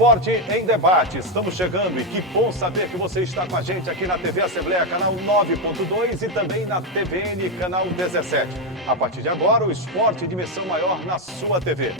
Esporte em Debate. Estamos chegando e que bom saber que você está com a gente aqui na TV Assembleia, canal 9.2 e também na TVN, canal 17. A partir de agora, o esporte de dimensão maior na sua TV.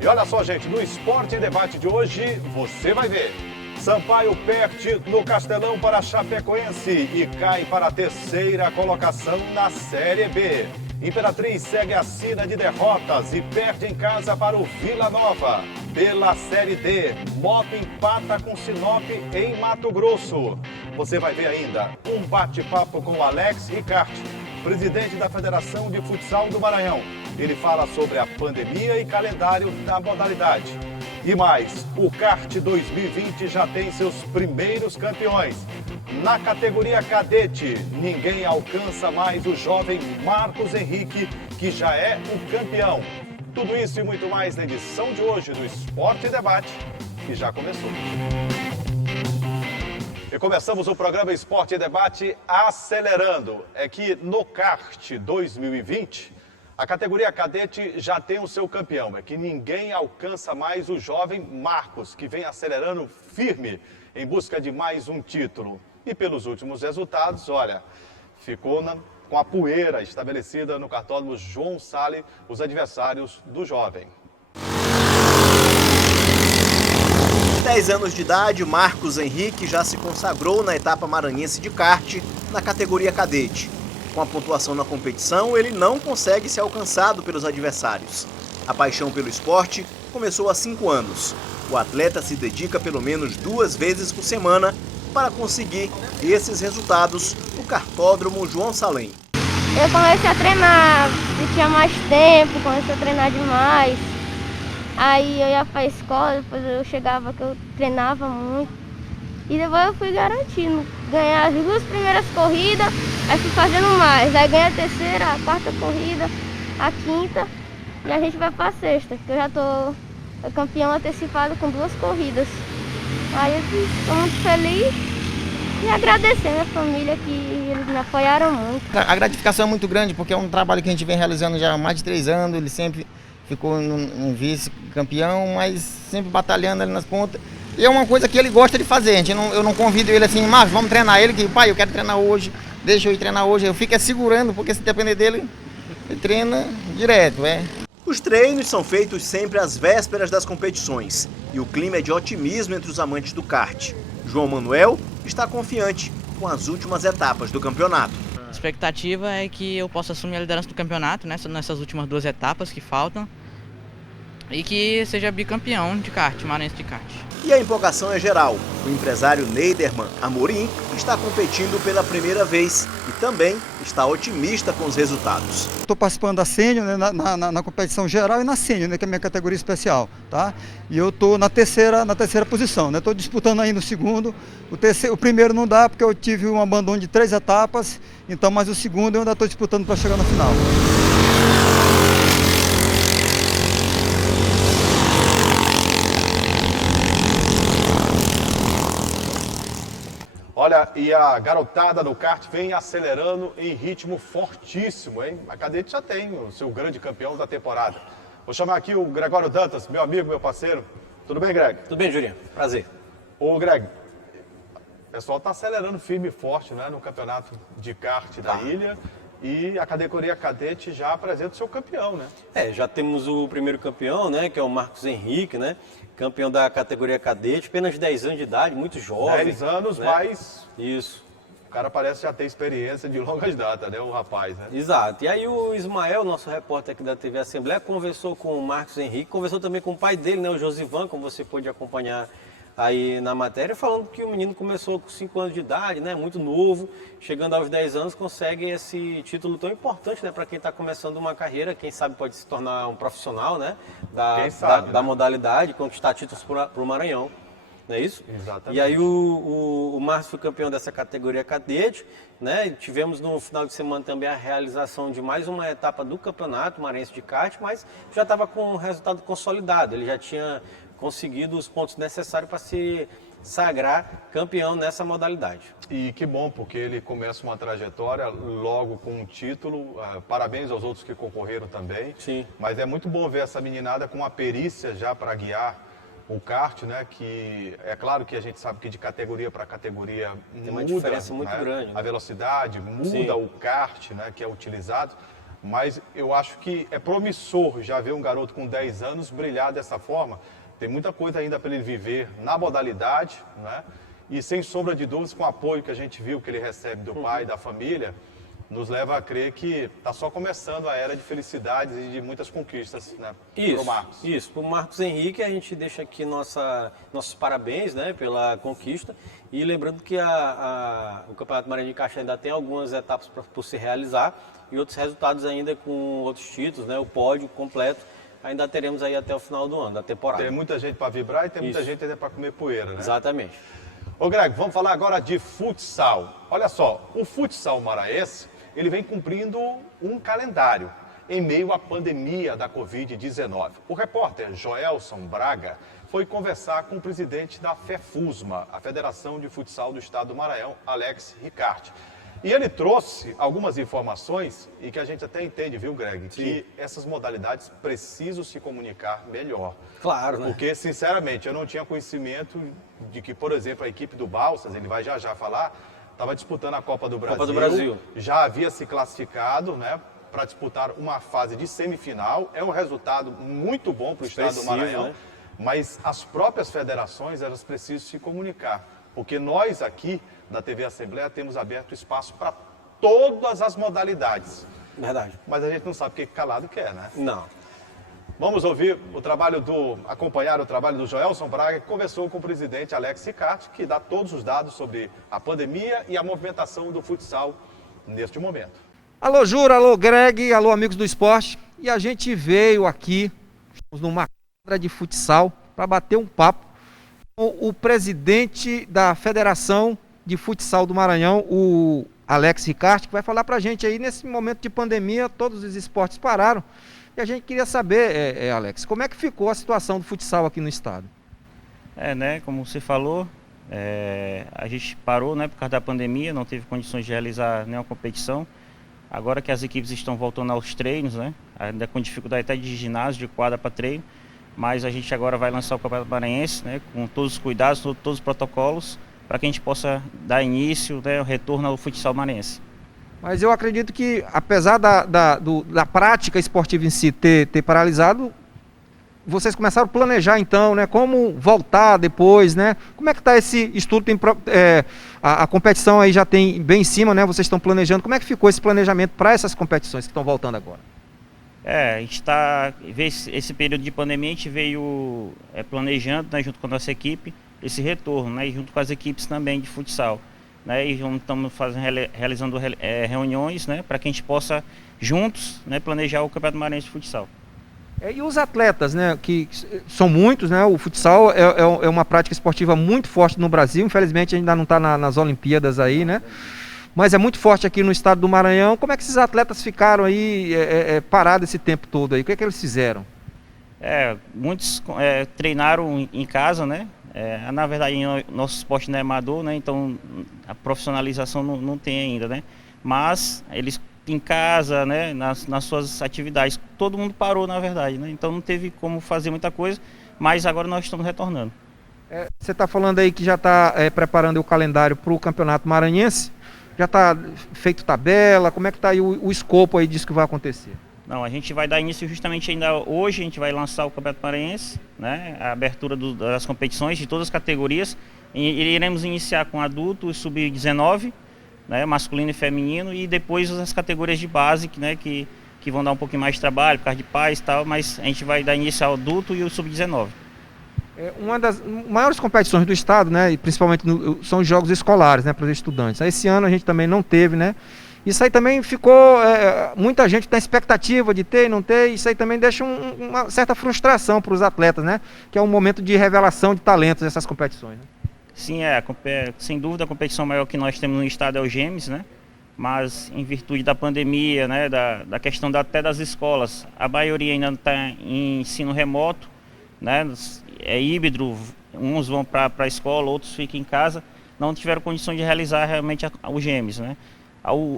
E olha só, gente, no Esporte em Debate de hoje, você vai ver. Sampaio perde no Castelão para a Chapecoense e cai para a terceira colocação na Série B. Imperatriz segue a sina de derrotas e perde em casa para o Vila Nova. Pela Série D, Moto empata com Sinop em Mato Grosso. Você vai ver ainda um bate-papo com o Alex Ricarte, presidente da Federação de Futsal do Maranhão. Ele fala sobre a pandemia e calendário da modalidade. E mais, o kart 2020 já tem seus primeiros campeões. Na categoria cadete, ninguém alcança mais o jovem Marcos Henrique, que já é o campeão. Tudo isso e muito mais na edição de hoje do Esporte e Debate, que já começou. E começamos o programa Esporte e Debate acelerando. É que no kart 2020... a categoria cadete já tem o seu campeão, é que ninguém alcança mais o jovem Marcos, que vem acelerando firme em busca de mais um título. E pelos últimos resultados, olha, ficou com a poeira estabelecida no cartódromo João Sale, os adversários do jovem. 10 anos de idade, Marcos Henrique já se consagrou na etapa maranhense de kart na categoria cadete. Com a pontuação na competição, ele não consegue ser alcançado pelos adversários. A paixão pelo esporte começou há 5 anos. O atleta se dedica pelo menos 2 vezes por semana para conseguir esses resultados no cartódromo João Salem. Eu comecei a treinar, eu tinha mais tempo, comecei a treinar demais. Aí eu ia para a escola, depois eu chegava que eu treinava muito. E depois eu fui garantindo, ganhar as 2 primeiras corridas, aí fui fazendo mais. Aí ganhei a terceira, a 4ª corrida, a 5ª e a gente vai para a 6ª, que eu já tô campeão antecipado com 2 corridas. Aí eu estou muito feliz e agradecer a minha família que eles me apoiaram muito. A gratificação é muito grande porque é um trabalho que a gente vem realizando já há mais de 3 anos, ele sempre ficou um vice-campeão, mas sempre batalhando ali nas pontas. E é uma coisa que ele gosta de fazer, eu não convido ele assim, mas vamos treinar ele, que pai, eu quero treinar hoje, deixa eu ir treinar hoje, eu fico segurando, porque se depender dele, ele treina direto, Os treinos são feitos sempre às vésperas das competições e o clima é de otimismo entre os amantes do kart. João Manuel está confiante com as últimas etapas do campeonato. A expectativa é que eu possa assumir a liderança do campeonato nessas últimas 2 etapas que faltam e que seja bicampeão de kart, maranhense de kart. E a empolgação é geral. O empresário Neiderman Amorim está competindo pela primeira vez e também está otimista com os resultados. Estou participando da sênior, né, na competição geral e na sênior, né, que é a minha categoria especial, tá? E eu estou na terceira posição, né? Estou disputando aí no segundo. O primeiro não dá porque eu tive um abandono de 3 etapas, então, mas o segundo eu ainda estou disputando para chegar na final. Olha, e a garotada do kart vem acelerando em ritmo fortíssimo, hein? A cadete já tem o seu grande campeão da temporada. Vou chamar aqui o Gregório Dantas, meu amigo, meu parceiro. Tudo bem, Greg? Tudo bem, Julinho. Prazer. Ô, Greg, o pessoal tá acelerando firme e forte, né, no campeonato de kart da ilha. E a categoria cadete já apresenta o seu campeão, né? Já temos o primeiro campeão, né, que é o Marcos Henrique, né? Campeão da categoria cadete, apenas 10 anos de idade, muito jovem. 10 anos, né? mas... Isso. O cara parece já ter experiência de longas datas, né, o rapaz, né? Exato. E aí o Ismael, nosso repórter aqui da TV Assembleia, conversou com o Marcos Henrique, conversou também com o pai dele, né, o Josivan, como você pôde acompanhar aí na matéria, falando que o menino começou com 5 anos de idade, né, muito novo, chegando aos 10 anos, consegue esse título tão importante, né, para quem está começando uma carreira, quem sabe pode se tornar um profissional, né, da modalidade, conquistar títulos para o Maranhão, não é isso? Exatamente. E aí o Márcio foi campeão dessa categoria cadete, né, tivemos no final de semana também a realização de mais uma etapa do campeonato maranhense de kart, mas já estava com o resultado consolidado, ele já tinha conseguido os pontos necessários para se sagrar campeão nessa modalidade. E que bom, porque ele começa uma trajetória logo com um título. Parabéns aos outros que concorreram também. Sim. Mas é muito bom ver essa meninada com a perícia já para guiar o kart, né, que é claro que a gente sabe que de categoria para categoria Tem uma muda, diferença muito né, grande, né? a velocidade, muda Sim. o kart, né, que é utilizado, mas eu acho que é promissor já ver um garoto com 10 anos brilhar dessa forma. Tem muita coisa ainda para ele viver na modalidade, né? E sem sombra de dúvidas, com o apoio que a gente viu que ele recebe do pai, da família, nos leva a crer que está só começando a era de felicidades e de muitas conquistas, né, pro Marcos. Isso. Para o Marcos Henrique, a gente deixa aqui nossos parabéns, né, pela conquista. E lembrando que o Campeonato Maranhense de Kart ainda tem algumas etapas por se realizar e outros resultados ainda com outros títulos, né, o pódio completo. Ainda teremos aí até o final do ano, da temporada. Tem muita gente para vibrar e tem muita Isso. gente ainda para comer poeira, né? Exatamente. Ô Greg, vamos falar agora de futsal. Olha só, o futsal maranhense, ele vem cumprindo um calendário em meio à pandemia da Covid-19. O repórter Joelson Braga foi conversar com o presidente da FEFUSMA, a Federação de Futsal do Estado do Maranhão, Alex Ricarte. E ele trouxe algumas informações e que a gente até entende, viu, Greg, que essas modalidades precisam se comunicar melhor. Claro, né? Porque, sinceramente, eu não tinha conhecimento de que, por exemplo, a equipe do Balsas, ele vai já falar, estava disputando a Copa do Brasil. Já havia se classificado, né, para disputar uma fase de semifinal. É um resultado muito bom para o estado do Maranhão, né? Mas as próprias federações, elas precisam se comunicar. Porque nós aqui, da TV Assembleia, temos aberto espaço para todas as modalidades. Verdade. Mas a gente não sabe o que calado quer, né? Não. Vamos ouvir acompanhar o trabalho do Joelson Braga, que conversou com o presidente Alex Ricarte, que dá todos os dados sobre a pandemia e a movimentação do futsal neste momento. Alô Jura, alô Greg, alô amigos do esporte. E a gente veio aqui, estamos numa quadra de futsal, para bater um papo com o presidente da Federação de Futsal do Maranhão, o Alex Ricarte, que vai falar para a gente aí, nesse momento de pandemia, todos os esportes pararam. E a gente queria saber, Alex, como é que ficou a situação do futsal aqui no estado? Né, como você falou, a gente parou, né, por causa da pandemia, não teve condições de realizar nenhuma competição. Agora que as equipes estão voltando aos treinos, né, ainda com dificuldade até de ginásio, de quadra para treino, mas a gente agora vai lançar o Campeonato Maranhense, né, com todos os cuidados, todos os protocolos, para que a gente possa dar início, né, ao retorno ao futsal maranhense. Mas eu acredito que, apesar da prática esportiva em si ter paralisado, vocês começaram a planejar então, né? Como voltar depois, né? Como é que está esse estudo? A competição aí já tem bem em cima, né? Vocês estão planejando. Como é que ficou esse planejamento para essas competições que estão voltando agora? A gente está, esse período de pandemia, a gente veio planejando, né, junto com a nossa equipe, esse retorno, né? E junto com as equipes também de futsal. Né, e estamos realizando reuniões, né, para que a gente possa juntos, né, planejar o Campeonato Maranhense de Futsal. E os atletas, né, que são muitos, né, o futsal é uma prática esportiva muito forte no Brasil, infelizmente ainda não está nas Olimpíadas aí, né, mas é muito forte aqui no estado do Maranhão. Como é que esses atletas ficaram aí parados esse tempo todo aí? O que é que eles fizeram? Muitos treinaram em casa, né. Na verdade, nosso esporte não é amador, né? Então a profissionalização não tem ainda, né? Mas eles em casa, né? Nas suas atividades, todo mundo parou, na verdade, né? Então não teve como fazer muita coisa, mas agora nós estamos retornando. Você está falando aí que já está preparando o calendário para o Campeonato Maranhense? Já está feito tabela? Como é que está aí o escopo aí disso que vai acontecer? Não, a gente vai dar início justamente ainda hoje, a gente vai lançar o Campeonato Maranhense, né, a abertura das competições de todas as categorias. E iremos iniciar com adulto, sub-19, né, masculino e feminino, e depois as categorias de base, né, que vão dar um pouquinho mais de trabalho, por causa de pais e tal, mas a gente vai dar início ao adulto e o sub-19. Uma das maiores competições do estado, né, e principalmente são os jogos escolares, né, para os estudantes. Esse ano a gente também não teve, né? Isso aí também ficou, muita gente tem expectativa de ter e não ter, isso aí também deixa uma certa frustração para os atletas, né? Que é um momento de revelação de talentos essas competições. Né? Sim, sem dúvida a competição maior que nós temos no estado é o GEMES, né? Mas em virtude da pandemia, né, da questão até das escolas, a maioria ainda está em ensino remoto, né? É híbrido, uns vão para a escola, outros ficam em casa, não tiveram condições de realizar realmente o GEMES, né?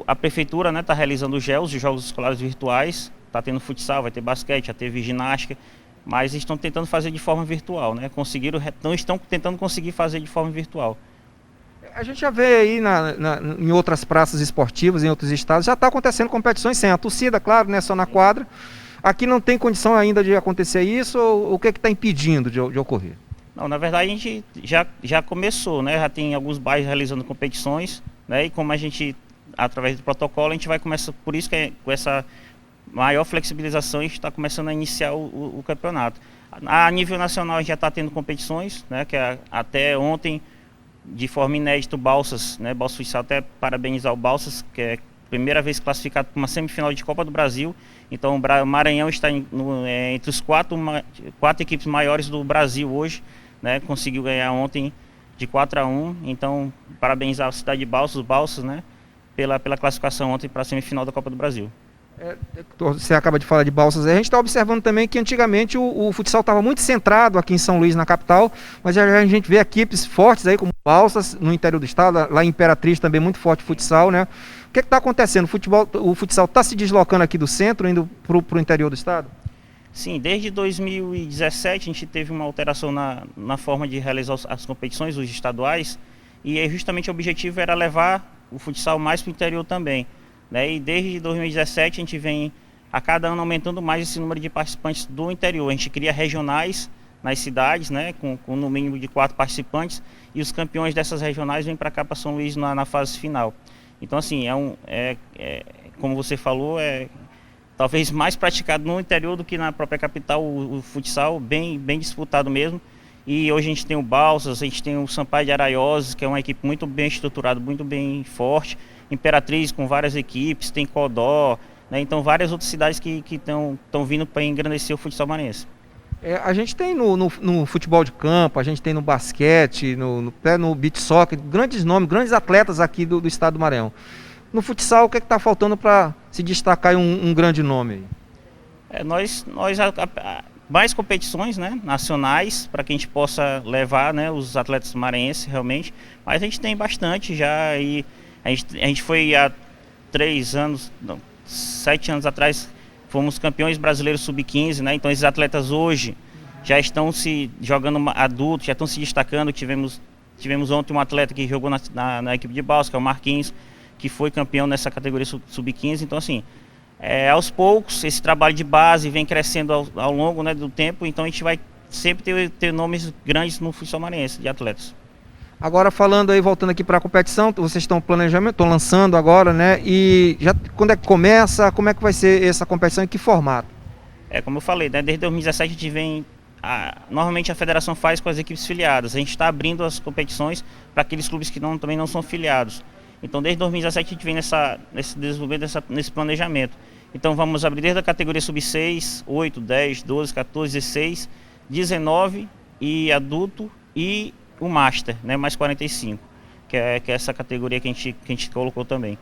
A prefeitura está realizando os Jogos Escolares Virtuais, está tendo futsal, vai ter basquete, já teve ginástica, mas estão tentando fazer de forma virtual, né? Não estão tentando conseguir fazer de forma virtual. A gente já vê aí em outras praças esportivas, em outros estados, já está acontecendo competições sem a torcida, claro, né, só na quadra. Aqui não tem condição ainda de acontecer isso, ou o que está impedindo de ocorrer? Não, na verdade a gente já começou, né? Já tem alguns bairros realizando competições, né? E como a gente, através do protocolo, a gente vai começar, por isso que com essa maior flexibilização a gente está começando a iniciar o campeonato. A nível nacional a gente já está tendo competições, né? Que até ontem, de forma inédita, o Balsas, né? Balsas Futsal, até parabenizar o Balsas, que é a primeira vez classificado para uma semifinal de Copa do Brasil. Então o Maranhão está entre os quatro equipes maiores do Brasil hoje, né? Conseguiu ganhar ontem de 4-1. Então parabenizar a cidade de Balsas, os Balsas, né? Pela classificação ontem para a semifinal da Copa do Brasil. Você acaba de falar de Balsas, a gente está observando também que antigamente o futsal estava muito centrado aqui em São Luís, na capital, mas a gente vê equipes fortes aí como Balsas no interior do estado, lá em Imperatriz também muito forte futsal, né? O que está acontecendo? O futsal está se deslocando aqui do centro, indo para o interior do estado? Sim, desde 2017 a gente teve uma alteração na forma de realizar as competições, os estaduais, e justamente o objetivo era levar o futsal mais para o interior também. Né? E desde 2017 a gente vem a cada ano aumentando mais esse número de participantes do interior. A gente cria regionais nas cidades, né? com no mínimo de 4 participantes, e os campeões dessas regionais vêm para cá, para São Luís, na fase final. Então assim, como você falou, talvez mais praticado no interior do que na própria capital, o futsal bem disputado mesmo. E hoje a gente tem o Balsas, a gente tem o Sampaio de Araioses, que é uma equipe muito bem estruturada, muito bem forte. Imperatriz com várias equipes, tem Codó, né? Então várias outras cidades que estão vindo para engrandecer o futsal maranhense. A gente tem no futebol de campo, a gente tem no basquete, no beach soccer, grandes nomes, grandes atletas aqui do estado do Maranhão. No futsal, o que está faltando para se destacar um grande nome aí? Mais competições, né, nacionais, para que a gente possa levar, né, os atletas maranhenses realmente, mas a gente tem bastante já, e a gente foi há 7 anos atrás, fomos campeões brasileiros sub-15, né, então esses atletas hoje já estão se jogando adultos, já estão se destacando. Tivemos ontem um atleta que jogou na equipe de Balsas, que é o Marquinhos, que foi campeão nessa categoria sub-15, então assim, aos poucos, esse trabalho de base vem crescendo ao longo, né, do tempo, então a gente vai sempre ter nomes grandes no futsal maranhense, de atletas. Agora falando aí, voltando aqui para a competição, vocês estão planejando, estão lançando agora, né, e quando é que começa, como é que vai ser essa competição, em que formato? Como eu falei, né, desde 2017 a gente vem, normalmente a federação faz com as equipes filiadas, a gente está abrindo as competições para aqueles clubes que também não são filiados. Então desde 2017 a gente vem nesse desenvolvimento, nesse planejamento. Então vamos abrir desde a categoria sub-6, 8, 10, 12, 14, 16, 19 e adulto e o Master, né, mais 45, que é essa categoria que a gente colocou também.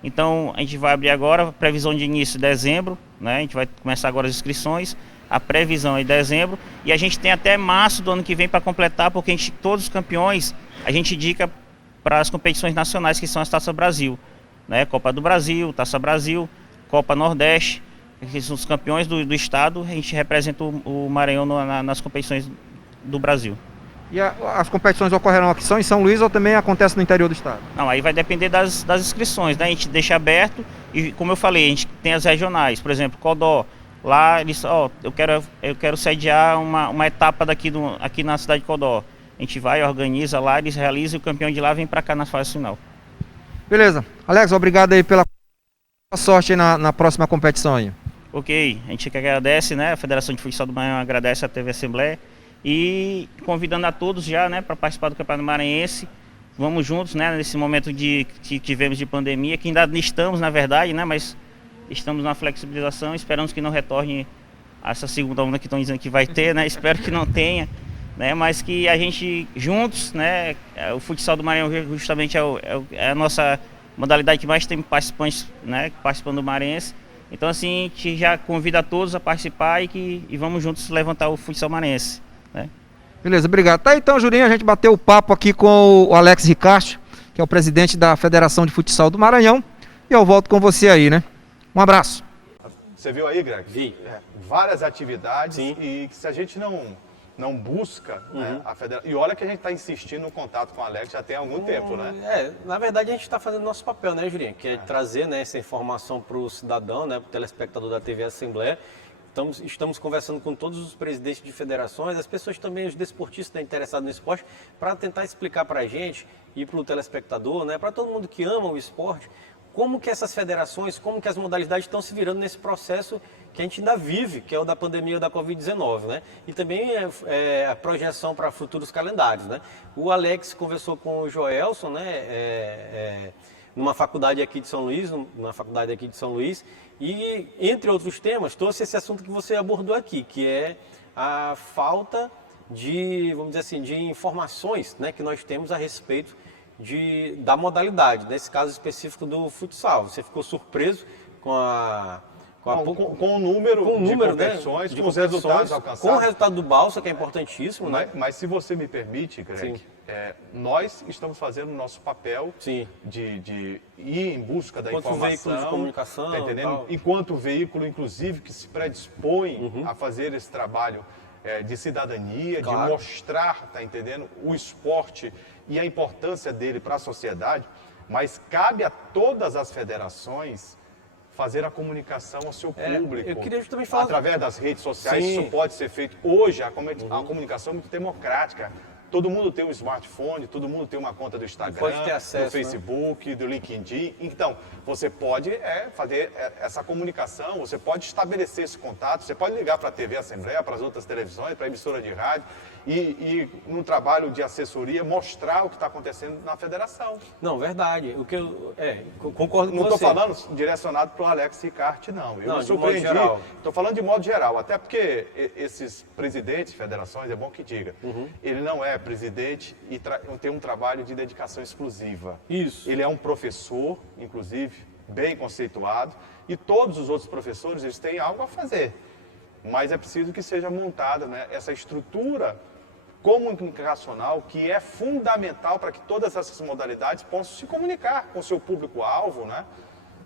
Então a gente vai abrir agora, previsão de início em dezembro, né, a gente vai começar agora as inscrições, a previsão é em dezembro, e a gente tem até março do ano que vem para completar, porque todos os campeões a gente indica para as competições nacionais, que são as Taça Brasil, né, Copa do Brasil, Taça Brasil, Copa Nordeste, que são os campeões do estado. A gente representa o Maranhão nas competições do Brasil. E as competições ocorrerão aqui só em São Luís ou também acontece no interior do estado? Não, aí vai depender das inscrições, né? A gente deixa aberto e, como eu falei, a gente tem as regionais, por exemplo, Codó, lá eles, eu quero sediar uma etapa aqui na cidade de Codó. A gente vai, organiza lá, eles realizam, e o campeão de lá vem para cá na fase final. Beleza. Alex, obrigado aí pela sorte aí na próxima competição aí. Ok, a gente que agradece, né? A Federação de Futsal do Maranhão agradece a TV Assembleia e convidando a todos já, né, para participar do Campeonato Maranhense. Vamos juntos, né, nesse momento que tivemos de pandemia, que ainda estamos, na verdade, né, mas estamos na flexibilização, esperamos que não retorne essa segunda onda que estão dizendo que vai ter, né? Espero que não tenha. Né, mas que a gente juntos, né, o futsal do Maranhão justamente é a nossa modalidade que mais tem participantes, né, participando do Maranhense. Então assim, a gente já convida a todos a participar e vamos juntos levantar o futsal maranhense, né. Beleza, obrigado. Tá, então, Jurinho, a gente bateu o papo aqui com o Alex Ricasso, que é o presidente da Federação de Futsal do Maranhão, e eu volto com você aí, né. Um abraço. Você viu aí, Greg? Vi. Várias atividades. Sim. E que se a gente não busca, né, a federação... E olha que a gente está insistindo no contato com o Alex já tem algum tempo, né? Na verdade a gente está fazendo nosso papel, né, Jurinha? Que é trazer, né, essa informação para o cidadão, né, para o telespectador da TV Assembleia. Estamos conversando com todos os presidentes de federações, as pessoas também, os desportistas interessados no esporte, para tentar explicar para a gente e para o telespectador, né, para todo mundo que ama o esporte, como que essas federações, como que as modalidades estão se virando nesse processo que a gente ainda vive, que é o da pandemia da Covid-19, né? E também a projeção para futuros calendários, né? O Alex conversou com o Joelson, né? Numa faculdade aqui de São Luís, e entre outros temas, trouxe esse assunto que você abordou aqui, que é a falta de, vamos dizer assim, de informações, né, que nós temos a respeito da modalidade, nesse caso específico do futsal. Você ficou surpreso com o número de competições, né, com os resultados alcançados. Com o resultado do Balsa, que é importantíssimo, né? Mas se você me permite, Greg, nós estamos fazendo o nosso papel de ir em busca da informação. Veículo de comunicação, tá entendendo? tal. Enquanto veículo, inclusive, que se predispõe a fazer esse trabalho de cidadania, Claro. de mostrar, tá entendendo, o esporte e a importância dele para a sociedade, mas cabe a todas as federações fazer a comunicação ao seu público. Eu queria justamente falar... Através das redes sociais, Sim. isso pode ser feito. Hoje, a comunicação é muito democrática. Todo mundo tem um smartphone, todo mundo tem uma conta do Instagram, pode ter acesso, do Facebook, do LinkedIn. Então, você pode fazer essa comunicação, você pode estabelecer esse contato, você pode ligar para a TV Assembleia, para as outras televisões, para a emissora de rádio e no trabalho de assessoria, mostrar o que está acontecendo na federação. Não, verdade. O que eu concordo com Não estou você. falando direcionado para o Alex Ricarte, não. Eu Não, me de modo surpreendi. geral. Estou falando de modo geral, até porque esses presidentes de federações, é bom que diga, ele não é presidente e tem um trabalho de dedicação exclusiva. Isso. Ele é um professor, inclusive, bem conceituado, e todos os outros professores, eles têm algo a fazer. Mas é preciso que seja montada, né, essa estrutura comunicacional que é fundamental para que todas essas modalidades possam se comunicar com o seu público-alvo, né?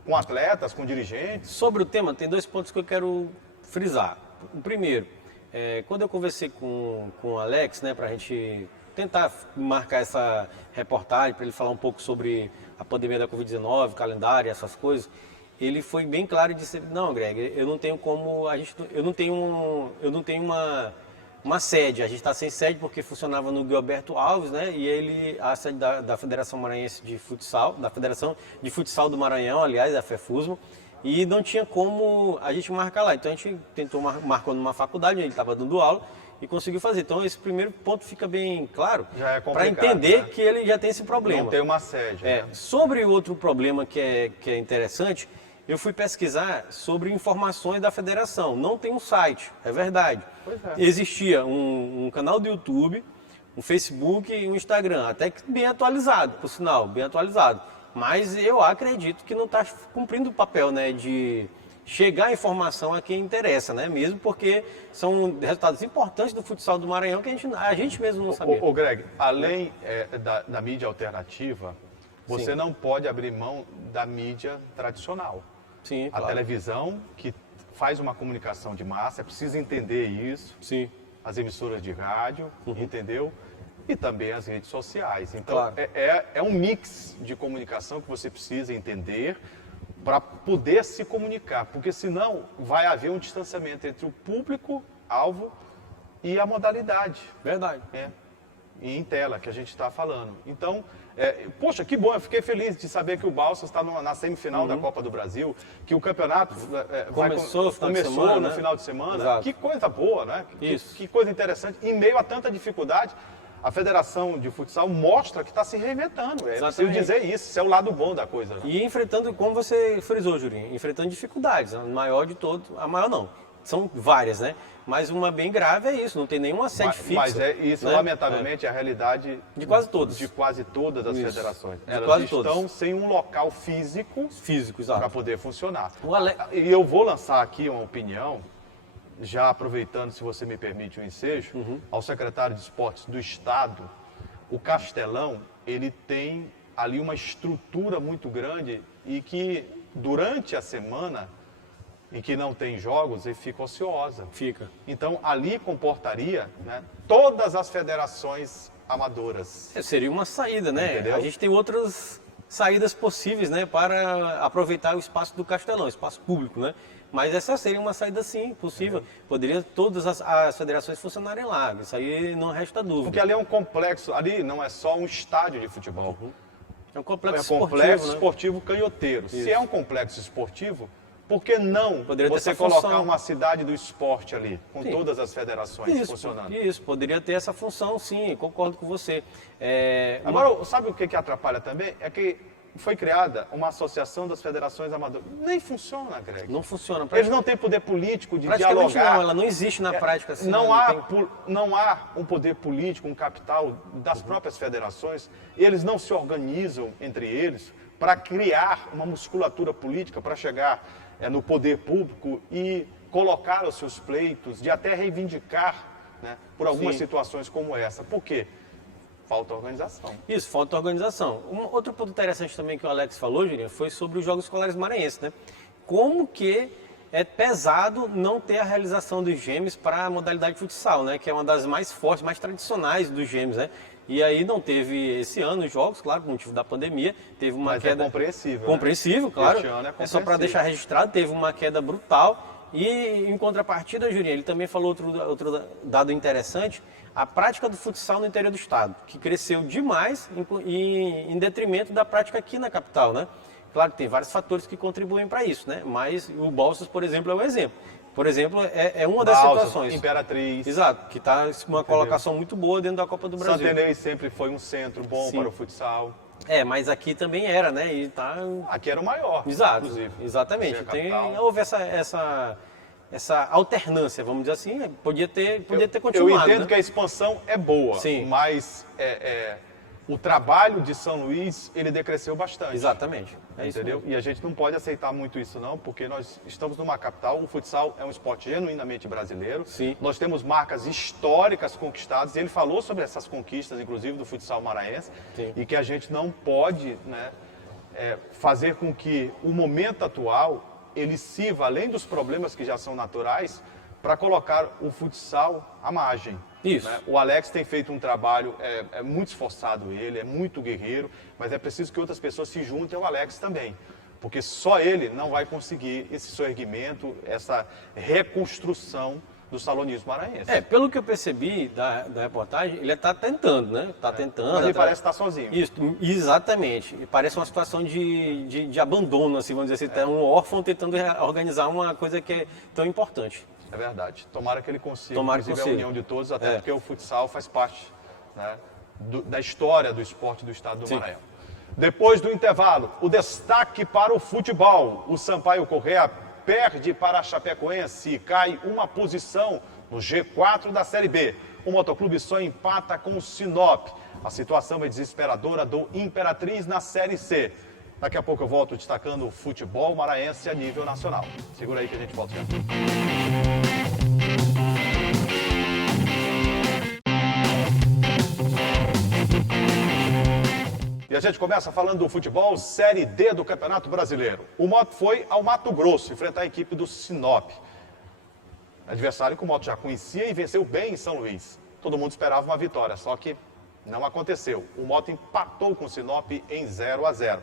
Com atletas, com dirigentes. Sobre o tema, tem 2 pontos que eu quero frisar. O primeiro, quando eu conversei com o Alex, né, para a gente tentar marcar essa reportagem, para ele falar um pouco sobre a pandemia da Covid-19, calendário, essas coisas, ele foi bem claro e disse: não, Greg, eu não tenho como, eu não tenho uma sede, a gente está sem sede porque funcionava no Gilberto Alves, né? E a sede da Federação Maranhense de Futsal, da Federação de Futsal do Maranhão, aliás, a FEFUSMO, e não tinha como a gente marcar lá. Então a gente tentou, marcou numa faculdade, ele estava dando aula e conseguiu fazer. Então esse primeiro ponto fica bem claro para entender, né, que ele já tem esse problema. Não tem uma sede. Né? Sobre outro problema que é interessante, eu fui pesquisar sobre informações da federação. Não tem um site, é verdade. Pois é. Existia um canal do YouTube, um Facebook e um Instagram, até que bem atualizado, por sinal, bem atualizado. Mas eu acredito que não está cumprindo o papel, né, de chegar a informação a quem interessa, né? Mesmo porque são resultados importantes do futsal do Maranhão que a gente mesmo não sabia. Ô Greg, além da mídia alternativa, você Sim. não pode abrir mão da mídia tradicional. Sim, A televisão, que faz uma comunicação de massa, é preciso entender isso. Sim. As emissoras de rádio, entendeu? E também as redes sociais. Então, Claro. é um mix de comunicação que você precisa entender para poder se comunicar, porque senão vai haver um distanciamento entre o público-alvo e a modalidade. Verdade. E em tela, que a gente está falando. Então, poxa, que bom, eu fiquei feliz de saber que o Balsas está na semifinal da Copa do Brasil, que o campeonato Começou no né? final de semana. Exato. Que coisa boa, né? Isso. Que coisa interessante. Em meio a tanta dificuldade, a Federação de Futsal mostra que está se reinventando. É preciso dizer isso é o lado bom da coisa. Né? E enfrentando, como você frisou, Jurinho, enfrentando dificuldades. A maior de todas, a maior não, são várias, né? Mas uma bem grave é isso, não tem nenhuma sede fixa. Mas isso, né? lamentavelmente, é a realidade de quase todas. De quase todas as Isso. federações. De Elas quase estão todas. sem um local físico exato. para poder funcionar. O Ale... E eu vou lançar aqui uma opinião, já aproveitando, se você me permite, o ensejo, ao secretário de Esportes do Estado. O Castelão, ele tem ali uma estrutura muito grande e que, durante a semana, e que não tem jogos, ele fica ociosa. Fica. Então, ali comportaria, né, todas as federações amadoras. Seria uma saída, né? Entendeu? A gente tem outras saídas possíveis, né, para aproveitar o espaço do Castelão, espaço público, né? Mas essa seria uma saída, sim, possível. Poderia todas as federações funcionarem lá, isso aí não resta dúvida. Porque ali é um complexo, ali não é só um estádio de futebol. É um É complexo um complexo esportivo, né? esportivo canhoteiro. Se Isso. é um complexo esportivo, por que não Poderia ter você essa colocar função. uma cidade do esporte ali, com Sim. todas as federações Isso, funcionando? isso, poderia ter essa função, sim, concordo com você. Agora, sabe o que atrapalha também? É que foi criada uma associação das federações amadoras. Nem funciona, Greg. Não funciona. Eles não têm poder político de Praticamente dialogar. não, ela não existe na prática. Assim, Não né? não há um poder político, um capital das próprias federações. Eles não se organizam entre eles para criar uma musculatura política para chegar no poder público e colocar os seus pleitos, de até reivindicar, né, por algumas Sim. situações como essa. Por quê? Falta organização. Isso, falta organização. Outro ponto interessante também que o Alex falou, Julinho, foi sobre os Jogos Escolares Maranhenses, né? Como que é pesado não ter a realização dos gêmeos para a modalidade de futsal, né? Que é uma das mais fortes, mais tradicionais dos gêmeos, né? E aí não teve esse ano os jogos, claro, por motivo da pandemia, teve uma Mas queda... é compreensível, Compreensível, claro. Este ano é É só para compreensível. deixar registrado, teve uma queda brutal. E em contrapartida, Julinho, ele também falou outro dado interessante, a prática do futsal no interior do estado, que cresceu demais em detrimento da prática aqui na capital, né? Claro que tem vários fatores que contribuem para isso, né? Mas o Balsas, por exemplo, é um exemplo. Por exemplo, é uma das Balsas, situações. Imperatriz. Exato, que está uma colocação muito boa dentro da Copa do Brasil. Santenês sempre foi um centro bom Sim. para o futsal. Mas aqui também era, né? E tá... Aqui era o maior, Exato, inclusive. exatamente. Por ser a capital. Houve essa alternância, vamos dizer assim, podia ter Eu continuado. entendo né? que a expansão é boa, Sim. mas o trabalho de São Luís, ele decresceu bastante. Exatamente. É isso Entendeu? mesmo. E a gente não pode aceitar muito isso não, porque nós estamos numa capital, o futsal é um esporte genuinamente brasileiro. Sim. Nós temos marcas históricas conquistadas, e ele falou sobre essas conquistas, inclusive do futsal maranhense, Sim. e que a gente não pode, né, fazer com que o momento atual ele sirva, além dos problemas que já são naturais, para colocar o futsal à margem. Isso. Né? O Alex tem feito um trabalho, é muito esforçado ele, é muito guerreiro, mas é preciso que outras pessoas se juntem ao Alex também. Porque só ele não vai conseguir esse soerguimento, essa reconstrução do salonismo maranhense. Pelo que eu percebi da reportagem, ele está tentando, né? Está tentando. Mas ele parece estar sozinho. Isso, exatamente. E parece uma situação de abandono, assim, vamos dizer assim. Tem um órfão tentando organizar uma coisa que é tão importante. É verdade. Tomara que ele consiga, Tomara que inclusive, a consiga. união de todos, até porque o futsal faz parte, né, da história do esporte do estado do Sim. Maranhão. Depois do intervalo, o destaque para o futebol. O Sampaio Corrêa perde para a Chapecoense e cai uma posição no G4 da Série B. O Motoclube só empata com o Sinop. A situação é desesperadora do Imperatriz na Série C. Daqui a pouco eu volto destacando o futebol maranhense a nível nacional. Segura aí que a gente volta já. E a gente começa falando do futebol Série D do Campeonato Brasileiro. O Moto foi ao Mato Grosso enfrentar a equipe do Sinop. Adversário que o Moto já conhecia e venceu bem em São Luís. Todo mundo esperava uma vitória, só que não aconteceu. O Moto empatou com o Sinop em 0-0.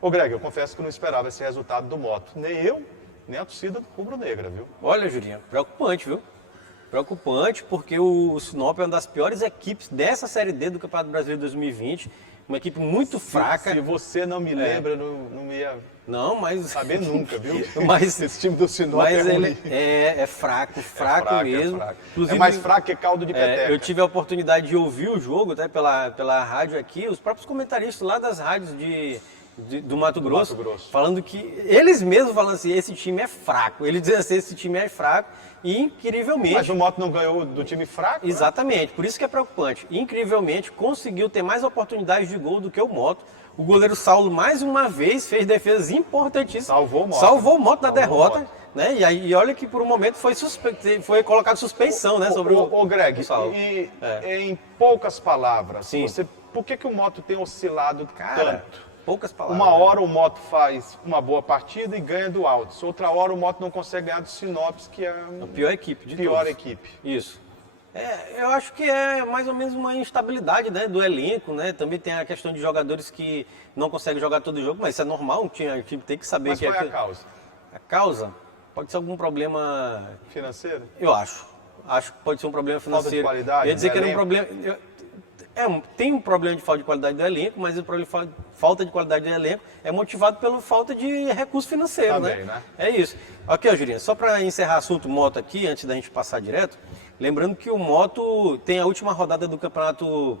Ô Greg, eu confesso que não esperava esse resultado do Moto. Nem eu, nem a torcida rubro-negra, viu? Olha, Julinho, preocupante, viu? Preocupante, porque o Sinop é uma das piores equipes dessa Série D do Campeonato Brasileiro 2020. Uma equipe muito fraca. Se você não me lembra, não ia Não, mas... saber nunca, viu? Mas esse time do Sinop Mas é ele ruim. é fraco mesmo. É Inclusive, mais fraco que caldo de peteca. eu tive a oportunidade de ouvir o jogo até pela rádio aqui, os próprios comentaristas lá das rádios do Mato Grosso, falando que, eles mesmos falando assim, esse time é fraco. Ele dizia assim, esse time é fraco e incrivelmente... Mas o Moto não ganhou do time fraco? Exatamente, por isso que é preocupante. Incrivelmente, conseguiu ter mais oportunidades de gol do que o Moto. O goleiro Saulo, mais uma vez, fez defesas importantíssimas. Salvou o Moto da derrota. Né? E olha que por um momento foi colocado suspensão, né, sobre o Greg, o Saulo. Em poucas palavras, Sim. por que o Moto tem oscilado tanto? poucas palavras. Uma hora o Moto faz uma boa partida e ganha do Altos. Outra hora o Moto não consegue ganhar do Sinopes, que é A pior equipe de pior todos. equipe. Isso. Eu acho que é mais ou menos uma instabilidade, né, do elenco, né? Também tem a questão de jogadores que não conseguem jogar todo jogo, mas isso é normal, um time tem que saber Mas que qual é a aquilo- causa? A causa pode ser algum problema, Financeiro? eu acho. Acho que pode ser um problema Falta de financeiro. qualidade Eu ia dizer do que era um elenco? problema. Tem um problema de falta de qualidade do elenco, mas o problema de falta de qualidade do elenco é motivado pela falta de recurso financeiro, Também, né? É isso. Ok, Julinha, só para encerrar o assunto Moto aqui, antes da gente passar direto, lembrando que o Moto tem a última rodada do Campeonato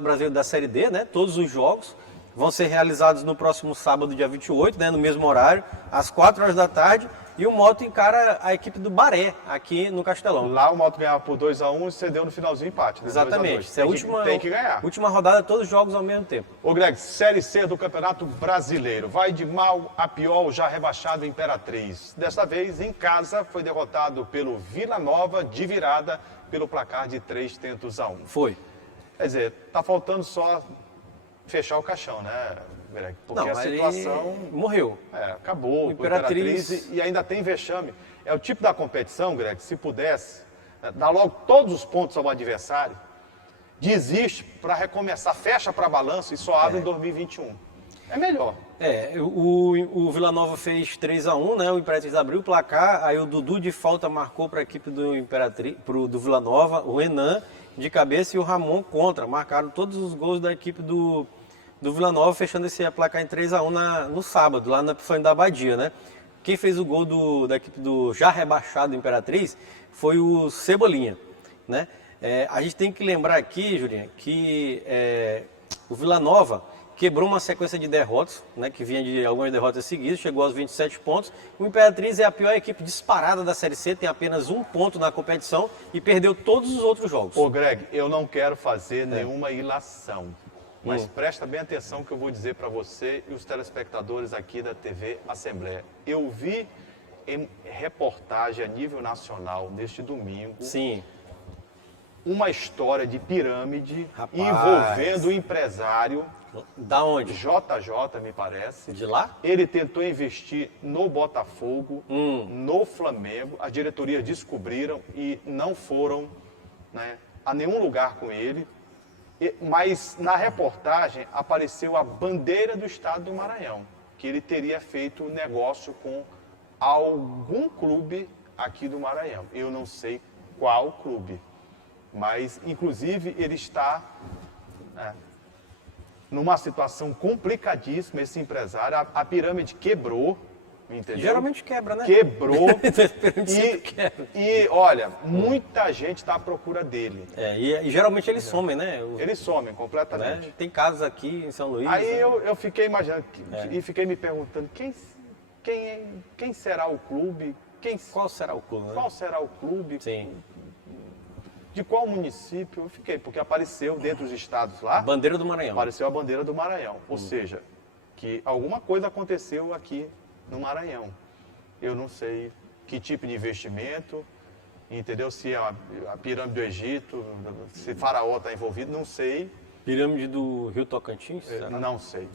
Brasileiro da Série D, né? Todos os jogos vão ser realizados no próximo sábado, dia 28, né? No mesmo horário, às 4 horas da tarde. E o Moto encara a equipe do Baré, aqui no Castelão. Lá o Moto ganhava por 2-1 e cedeu no finalzinho empate. Né? 2 a 2. Exatamente. Essa é a Tem que ganhar. última rodada, todos os jogos ao mesmo tempo. Ô Greg, Série C do Campeonato Brasileiro. Vai de mal a pior, já rebaixado Imperatriz. Desta vez, em casa, foi derrotado pelo Vila Nova de virada pelo placar de 3-1. Foi. Quer dizer, tá faltando só fechar o caixão, né, Greg? Porque Não, a mas situação morreu. acabou. O Imperatriz- E ainda tem vexame. É o tipo da competição, Greg, se pudesse, dar logo todos os pontos ao adversário, desiste para recomeçar, fecha para balanço e só abre em 2021. É melhor. O Vila Nova fez 3-1, né? O Imperatriz abriu o placar, aí o Dudu de falta marcou para a equipe do Vila Nova, o Renan de cabeça e o Ramon contra. Marcaram todos os gols da equipe do Vila Nova, fechando esse placar em 3-1 no sábado, lá na Epifânio da Abadia, né? Quem fez o gol da equipe do já rebaixado Imperatriz foi o Cebolinha, né? A gente tem que lembrar aqui, Julinha, que o Vila Nova quebrou uma sequência de derrotas, né, que vinha de algumas derrotas seguidas, chegou aos 27 pontos. O Imperatriz é a pior equipe disparada da Série C, tem apenas 1 ponto na competição e perdeu todos os outros jogos. Ô Greg, eu não quero fazer nenhuma ilação, mas presta bem atenção que eu vou dizer para você e os telespectadores aqui da TV Assembleia. Eu vi em reportagem a nível nacional neste domingo Sim. uma história de pirâmide Rapaz. envolvendo o empresário Da onde? JJ, me parece. De lá? Ele tentou investir no Botafogo, no Flamengo. As diretorias descobriram e não foram, né, a nenhum lugar com ele. Mas na reportagem apareceu a bandeira do estado do Maranhão, que ele teria feito negócio com algum clube aqui do Maranhão. Eu não sei qual clube, mas inclusive ele está numa situação complicadíssima, esse empresário. A pirâmide quebrou, entendeu? Geralmente quebra, né? Quebrou. Sempre quebra. E olha, muita gente está à procura dele. E geralmente eles somem, né? Eles somem completamente. Né? Tem casos aqui em São Luís. Aí né? eu fiquei imaginando e fiquei me perguntando quem será o clube? Qual será o clube? Né? Qual será o clube? Sim. De qual município? Eu fiquei, porque apareceu dentro dos estados lá, Bandeira do Maranhão. apareceu a bandeira do Maranhão. Ou seja, que alguma coisa aconteceu aqui no Maranhão. Eu não sei que tipo de investimento, entendeu? Se a pirâmide do Egito, se Faraó está envolvido, não sei. Pirâmide do Rio Tocantins? será? Não sei.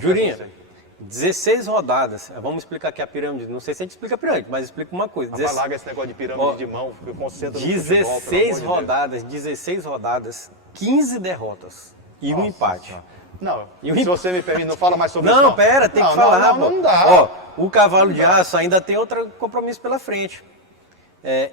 Jurinha, Não sei. 16 rodadas. Vamos explicar aqui a pirâmide. Não sei se a gente explica a pirâmide, mas explica uma coisa. Mas larga esse negócio de pirâmide de mão, eu concentro no futebol, 16 pelo amor de Deus. 16 rodadas, 15 derrotas e um Nossa empate. Senhora. Não, E o se você me permite, não fala mais sobre isso. Não, pera, tem que falar. Não pô. dá. Ó, o Cavalo de Aço ainda tem outro compromisso pela frente.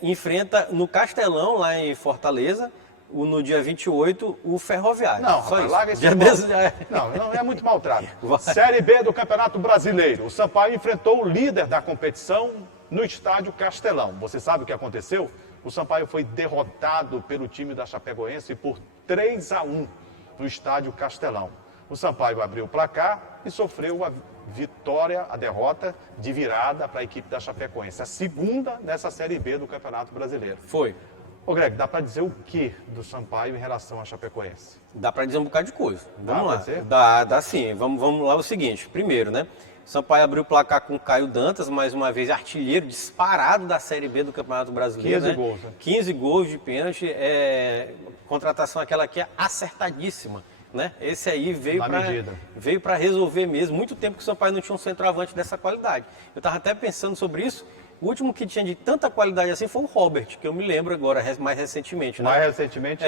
Enfrenta no Castelão, lá em Fortaleza, no dia 28, o Ferroviário. Não, só rapaz, isso. larga esse Dia futebol. 10 já é. Não é muito maltrato. Vai. Série B do Campeonato Brasileiro. O Sampaio enfrentou o líder da competição no estádio Castelão. Você sabe o que aconteceu? O Sampaio foi derrotado pelo time da Chapecoense por 3-1 no estádio Castelão. O Sampaio abriu o placar e sofreu a derrota de virada para a equipe da Chapecoense. A segunda nessa Série B do Campeonato Brasileiro. Foi. Ô Greg, dá para dizer o que do Sampaio em relação à Chapecoense? Dá para dizer um bocado de coisa. Vamos lá. Pode ser? Dá sim. Vamos lá o seguinte. Primeiro, né? Sampaio abriu o placar com o Caio Dantas, mais uma vez artilheiro disparado da Série B do Campeonato Brasileiro. 15 né? gols, né? 15 gols de pênalti. Contratação aquela que é acertadíssima né? Esse aí Na medida. veio para resolver mesmo. Muito tempo que o Sampaio não tinha um centroavante dessa qualidade. Eu estava até pensando sobre isso. O último que tinha de tanta qualidade assim foi o Robert, que eu me lembro agora, mais recentemente, né? Mais recentemente,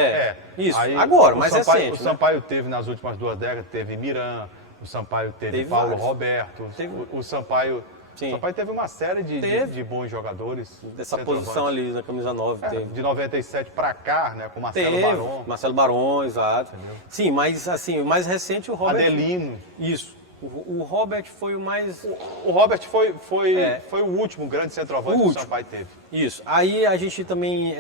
Isso, Aí, agora, o mais Sampaio, recente. O Sampaio teve nas últimas 2 décadas, teve Miran, o Sampaio teve Paulo vários. Roberto, Teve. o Sampaio... Sim. O Sampaio teve uma série de bons jogadores. Dessa centroavantes. posição ali na camisa 9 teve. De 97 para cá, né, com Marcelo Teve, Baron, Marcelo Baron, exato. Sim, mas assim, o mais recente o Robert. Adelino. Isso. O Robert foi o mais. O Robert foi o último grande centroavante O que o último. Sampaio teve. Isso. Aí a gente também.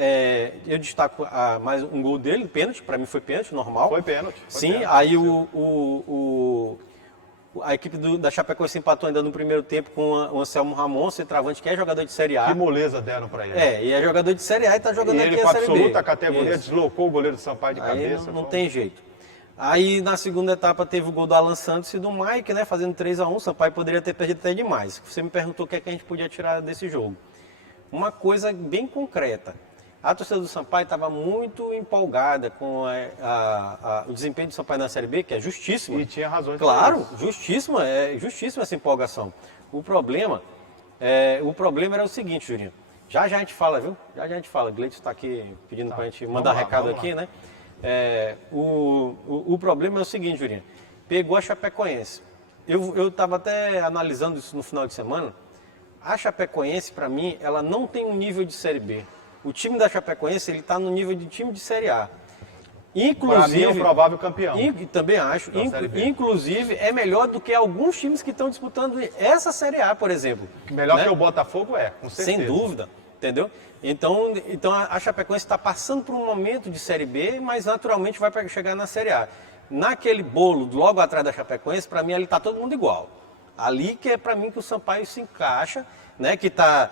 Eu destaco mais um gol dele, pênalti, para mim foi pênalti, normal. Foi pênalti. Foi Sim, pênalti, aí sim. a equipe da Chapecoense empatou ainda no primeiro tempo com o Anselmo Ramon, centroavante, que é jogador de Série A. Que moleza deram para ele. E é jogador de Série A e tá jogando E aqui ele, com a Série B. absoluta categoria, Isso. deslocou o goleiro do Sampaio de Aí cabeça. não tem jeito. Aí na segunda etapa teve o gol do Alan Santos e do Mike, né? Fazendo 3-1. O Sampaio poderia ter perdido até demais. Você me perguntou o que é que a gente podia tirar desse jogo. Uma coisa bem concreta. A torcida do Sampaio estava muito empolgada com o desempenho do Sampaio na Série B, que é justíssimo. E tinha razões. Claro, justíssima essa empolgação. O problema era o seguinte, Jurinho. Já a gente fala, viu? Já a gente fala. O Gleito está aqui pedindo para a gente mandar recado aqui, né? O problema é o seguinte, Jurinho. Pegou a Chapecoense. Eu estava até analisando isso no final de semana. A Chapecoense, para mim, ela não tem um nível de Série B. O time da Chapecoense, ele está no nível de time de Série A. Para mim é o provável campeão. Também acho. Inclusive, é melhor do que alguns times que estão disputando essa Série A, por exemplo. Melhor né? que o Botafogo com certeza. Sem dúvida, entendeu? Então a Chapecoense está passando por um momento de Série B, mas naturalmente vai chegar na Série A. Naquele bolo, logo atrás da Chapecoense, para mim ali está todo mundo igual. Ali que é para mim que o Sampaio se encaixa, né? Que está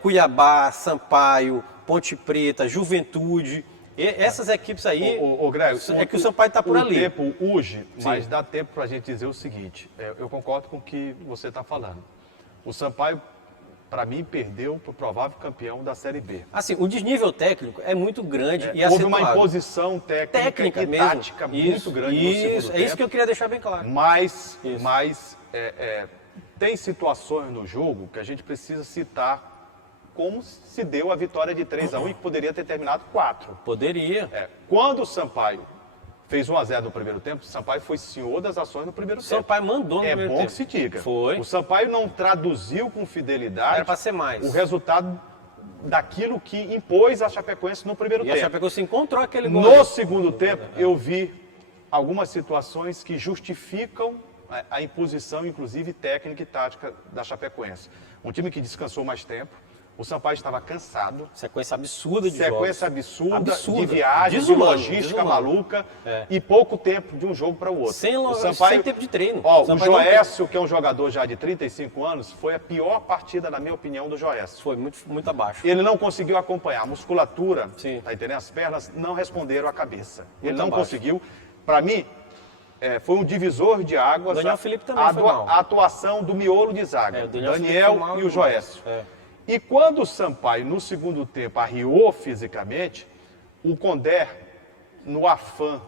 Cuiabá, Sampaio, Ponte Preta, Juventude. Essas equipes aí, Greg, que o Sampaio está por ali. O tempo urge, Sim. mas dá tempo para a gente dizer o seguinte, eu concordo com o que você está falando. O Sampaio, para mim, perdeu para o provável campeão da Série B. Assim, o desnível técnico é muito grande e houve acentuado. uma imposição técnica e mesmo. tática muito grande no segundo Isso, tempo. é isso que eu queria deixar bem claro. Mas tem situações no jogo que a gente precisa citar como se deu a vitória de 3-1 e que poderia ter terminado 4. Poderia. Quando o Sampaio fez 1-0 no primeiro tempo, o Sampaio foi senhor das ações no primeiro tempo. O Sampaio mandou no primeiro tempo. É bom que se diga. Foi. O Sampaio não traduziu com fidelidade Era para ser mais. o resultado daquilo que impôs a Chapecoense no primeiro E tempo. a Chapecoense encontrou aquele gol. No segundo tempo, eu vi algumas situações que justificam a imposição, inclusive técnica e tática da Chapecoense. Um time que descansou mais tempo, o Sampaio estava cansado. Sequência absurda de Sequência jogos. absurda, de viagem, de Desumano, logística desumano. maluca e pouco tempo de um jogo para o outro. Sem tempo de treino. O Joécio, que é um jogador já de 35 anos, foi a pior partida, na minha opinião, do Joécio. Foi muito abaixo. Ele não conseguiu acompanhar. A musculatura, Sim. tá entendendo? As pernas não responderam à cabeça. Ele Muito não abaixo. conseguiu. Para mim, foi um divisor de águas. O Daniel Felipe também foi mal. A atuação do miolo de zaga. O Daniel Felipe Daniel foi mal e o demais. Joécio. E quando o Sampaio, no segundo tempo, arriou fisicamente, o Condé, no afã,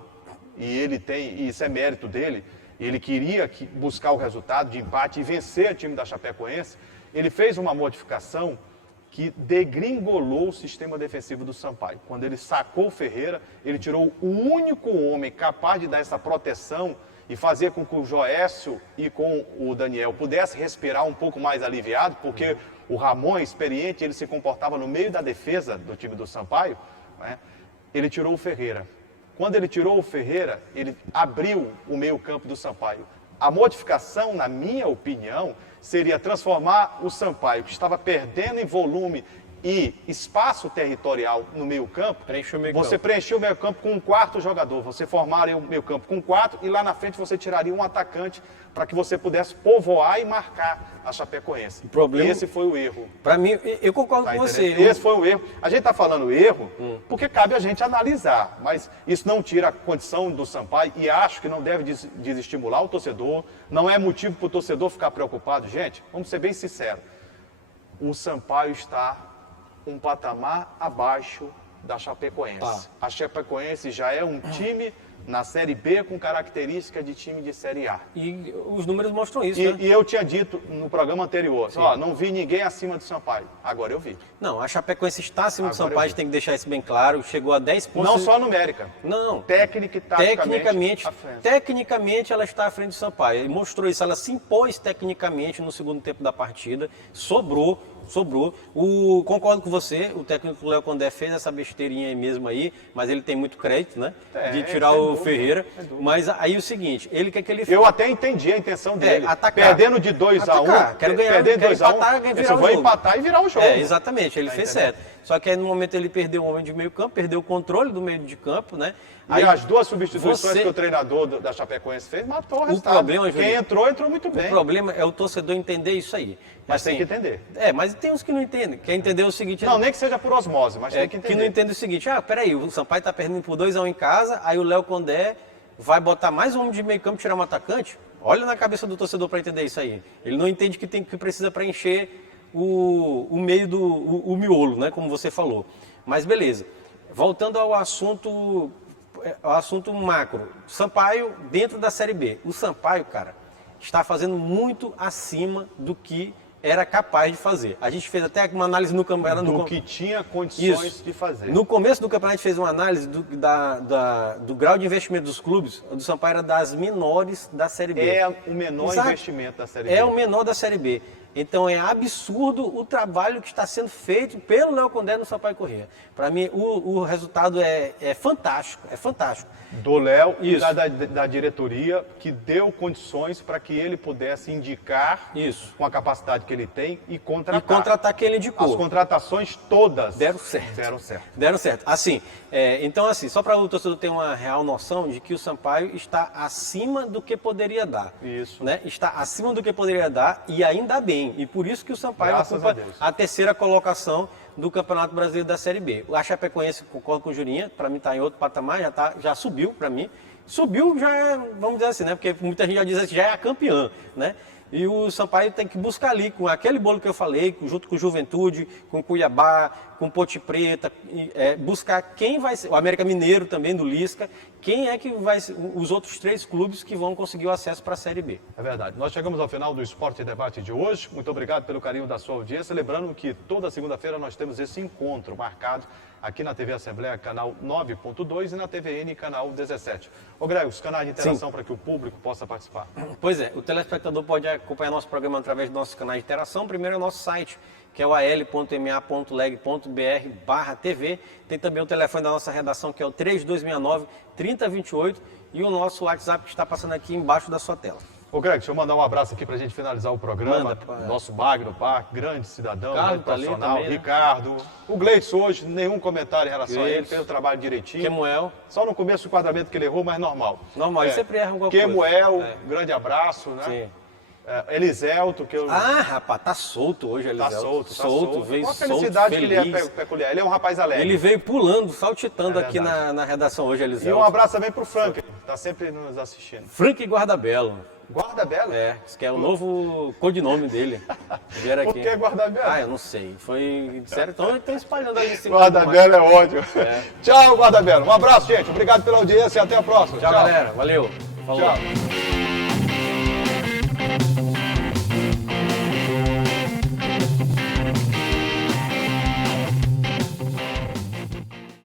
e isso é mérito dele, ele queria buscar o resultado de empate e vencer o time da Chapecoense, ele fez uma modificação que degringolou o sistema defensivo do Sampaio. Quando ele sacou o Ferreira, ele tirou o único homem capaz de dar essa proteção e fazer com que o Joécio e com o Daniel pudessem respirar um pouco mais aliviado, porque o Ramon, experiente, ele se comportava no meio da defesa do time do Sampaio, né? Ele tirou o Ferreira. Quando ele tirou o Ferreira, ele abriu o meio-campo do Sampaio. A modificação, na minha opinião, seria transformar o Sampaio, que estava perdendo em volume e espaço territorial no meio-campo, você preencheu o meio-campo com um quarto jogador, você formaria o meio-campo com 4 e lá na frente você tiraria um atacante para que você pudesse povoar e marcar a Chapecoense. Esse foi o erro. Para mim, eu concordo com você. Esse foi o erro. A gente está falando erro porque cabe a gente analisar, mas isso não tira a condição do Sampaio e acho que não deve desestimular o torcedor, não é motivo para o torcedor ficar preocupado. Gente, vamos ser bem sinceros, o Sampaio está um patamar abaixo da Chapecoense. A Chapecoense já é um time na Série B com característica de time de Série A. E os números mostram isso, né? E eu tinha dito no programa anterior, ó, não vi ninguém acima do Sampaio. Agora eu vi. Não, a Chapecoense está acima do Agora Sampaio, a eu gente tem que deixar isso bem claro. Chegou a 10 pontos. Não só numérica. Não. Técnica e taticamente à frente. Tecnicamente ela está à frente do Sampaio. Ele mostrou isso, ela se impôs tecnicamente no segundo tempo da partida, sobrou. Concordo com você, o técnico Léo Condé fez essa besteirinha aí mesmo aí, mas ele tem muito crédito, né? De tirar o Ferreira. Mas aí o seguinte, ele quer que ele... Eu até entendi a intenção dele. Atacar. Perdendo de 2-1. Quero ganhar, perdendo quero 2 a 1, empatar, virar o eu vou jogo. empatar e virar o jogo. Exatamente, ele fez certo. Só que aí no momento ele perdeu o homem de meio campo, perdeu o controle do meio de campo, né? E Aí, as duas substituições que o treinador da Chapecoense fez, matou o resultado. Problema, quem entrou muito bem. O problema é o torcedor entender isso aí. Mas assim, tem que entender. Mas tem uns que não entendem. Quer entender o seguinte... Não, nem que seja por osmose, mas tem que entender. Que não entende o seguinte, peraí, o Sampaio está perdendo por 2-1 em casa, aí o Léo Condé vai botar mais um homem de meio campo e tirar um atacante? Olha na cabeça do torcedor para entender isso aí. Ele não entende que precisa preencher o meio o miolo, né, como você falou. Mas beleza. Voltando ao assunto macro. Sampaio dentro da Série B. O Sampaio, cara, está fazendo muito acima do que era capaz de fazer. A gente fez até uma análise no campeonato. Do que tinha condições de fazer. No começo do campeonato a gente fez uma análise do grau de investimento dos clubes. O do Sampaio era das menores da Série B. É o menor investimento da Série B. É o menor da Série B. Então é absurdo o trabalho que está sendo feito pelo Léo Condé no Sampaio Corrêa. Para mim, o resultado é fantástico, é fantástico. Do Léo e da diretoria, que deu condições para que ele pudesse indicar, com a capacidade que ele tem, e contratar. E contratar quem ele indicou. As contratações todas deram certo. Deram certo. Assim, então assim, só para o torcedor ter uma real noção de que o Sampaio está acima do que poderia dar. Isso. Né? Está acima do que poderia dar e ainda bem. E por isso que o Sampaio ocupa a terceira colocação do Campeonato Brasileiro da Série B. O Chapecoense, concordo com o Jurinha, para mim está em outro patamar, já subiu para mim. Subiu já, vamos dizer assim, né? Porque muita gente já diz que já é a campeã, né? E o Sampaio tem que buscar ali, com aquele bolo que eu falei, junto com o Juventude, com o Cuiabá, com o Ponte Preta, buscar quem vai ser, o América Mineiro também, do Lisca, quem é que vai ser, os outros 3 clubes que vão conseguir o acesso para a Série B. É verdade. Nós chegamos ao final do Esporte Debate de hoje. Muito obrigado pelo carinho da sua audiência. Lembrando que toda segunda-feira nós temos esse encontro marcado aqui na TV Assembleia, canal 9.2 e na TVN, canal 17. Ô Greg, os canais de interação para que o público possa participar. Pois é, o telespectador pode acompanhar nosso programa através dos nossos canais de interação. Primeiro é o nosso site, que é o al.ma.leg.br/TV. Tem também o telefone da nossa redação, que é o 3269-3028, e o nosso WhatsApp que está passando aqui embaixo da sua tela. Ô Greg, deixa eu mandar um abraço aqui para a gente finalizar o programa. Nosso Magno Parque, grande cidadão, grande profissional, também, né? Ricardo. O Gleidson hoje, nenhum comentário em relação a ele, fez o trabalho direitinho. Quemuel. Só no começo do enquadramento que ele errou, mas normal. Normal, ele sempre erra alguma coisa. Quemuel, grande abraço, né? Sim. Eliselto, que eu... rapaz, tá solto hoje, Eliselto. Tá solto. Veio Qual a solto, felicidade feliz. que ele é peculiar. Ele é um rapaz alegre. Ele veio pulando, saltitando aqui na redação hoje, Eliselto. E um abraço também pro Frank, que tá sempre nos assistindo. Frank Guardabelo. Guardabelo? Diz que é o novo codinome dele. Por que Guardabelo? Eu não sei. Disseram, então estão espalhando ali em cima. Guardabelo é ótimo. Tchau, Guardabelo. Um abraço, gente. Obrigado pela audiência e até a próxima. Tchau, galera. Valeu. Falou. Tchau.